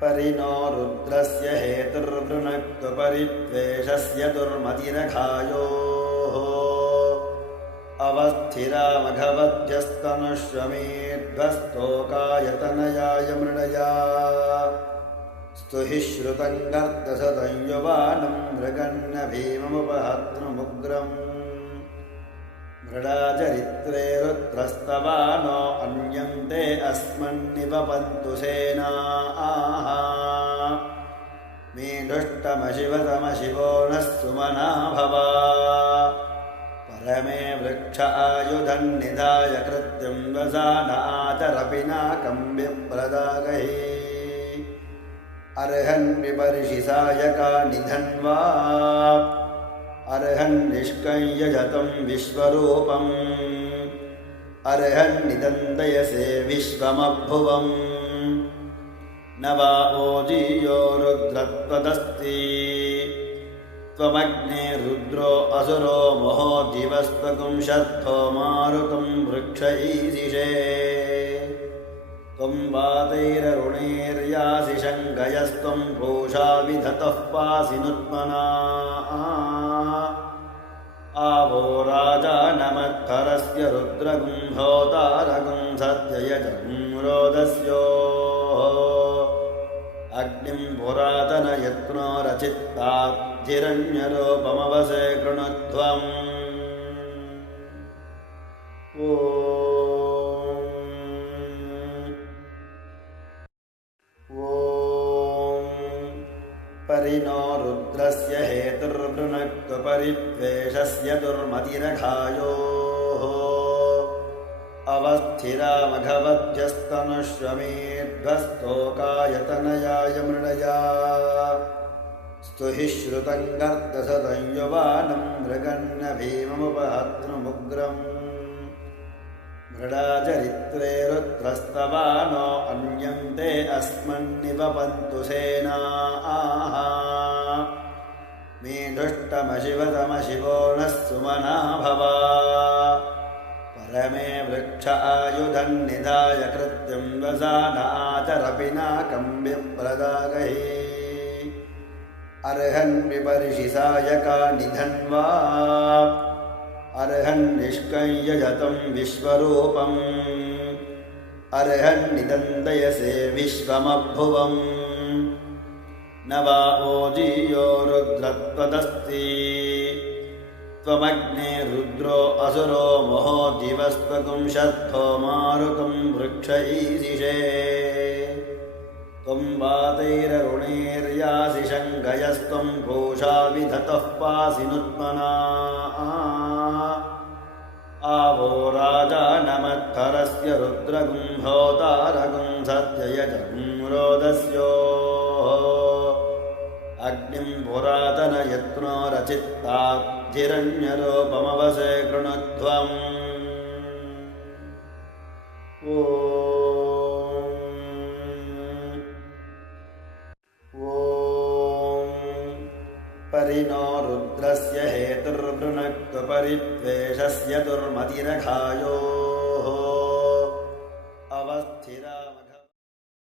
परिणो रुद्रस्य हेतुर्वृणक्त्वपरिद्वेषस्य दुर्मतिरघायोः अवस्थिरामघवध्यस्तनुष्वमेध्वस्तोकायतनयाय मृडया स्तुहि श्रुतं गर्दसदं युवानं मृगन्न भीममुपहत्नुमुग्रम् मृडाचरित्रे रुद्रस्तवानो अन्यन्ते अस्मन्निपपन्तु सेनाः मेढुष्टमशिवतमशिवो नः सुमना भवा परमे वृक्ष आयुधन्निधाय कृत्यं वसानाचरपिनाकं विप्रदागहि अर्हन् विपर्षि सायकानि धन्वा अर्हन्निष्कं यजतं विश्वरूपम् अर्हन्निदन्दयसे विश्वमभुवम् न वा ओजीयो रुद्रत्वदस्ति त्वमग्ने रुद्रो असुरो महो दिवस्त्वकुं शर्धो मारुतं वृक्ष ईशिषे त्वं वातैररुणैर्यासि शङ्कयस्त्वं पूषा विधतः पासि नुत्मना आवो राजानमत्थरस्य रुद्रगुम्भोतारगुं सत्ययजं रोदस्योः अग्निं पुरातनयत्नो रचित्ताद्धिरण्यरूपमवसे कृणुध्वम् परिणो रुद्रस्य हेतुर्वृणक्त्वपरिद्वेषस्य दुर्मतिरघायोः अवस्थिरामघवध्यस्तनुष्वमेध्वस्तोकायतनयाय मृडया स्तुहि श्रुतं गर्दसदं युवानं मृगन्न भीममुपहत्नुमुग्रम् मृडाचरित्रे रुद्रस्तवानो अन्यन्ते अस्मन्निपपन्तु सेनाः मेढुष्टमशिवतमशिवो नः सुमना भवा परमे वृक्ष आयुधन्निधाय कृत्यं वसानाचरपिनाकं विप्रदागहि अर्हन् विपर्षि सायकानि धन्वा अर्हन्निष्कं यजतं विश्वरूपम् अर्हन्निदन्दयसे विश्वमभुवम् न वा ओजीयो रुद्रत्वदस्ति त्वमग्ने रुद्रो असुरो महो दिवस्त्वकुं शर्धो मारुतं वृक्ष ईशिषे त्वं वातैररुणैर्यासि शङ्कयस्त्वं पूषा विधतः पासि नुत्मना आवो राजानमत्थरस्य रुद्रगुम्भोतारगुं सत्ययजं रोदस्योः अग्निं पुरातनयत्नो रचित्ताद्धिरण्यरूपमवसे कृणुध्वम् परिणो रुद्रस्य हेतुर्वृणक्त्वपरिद्वेषस्य दुर्मतिरघायोः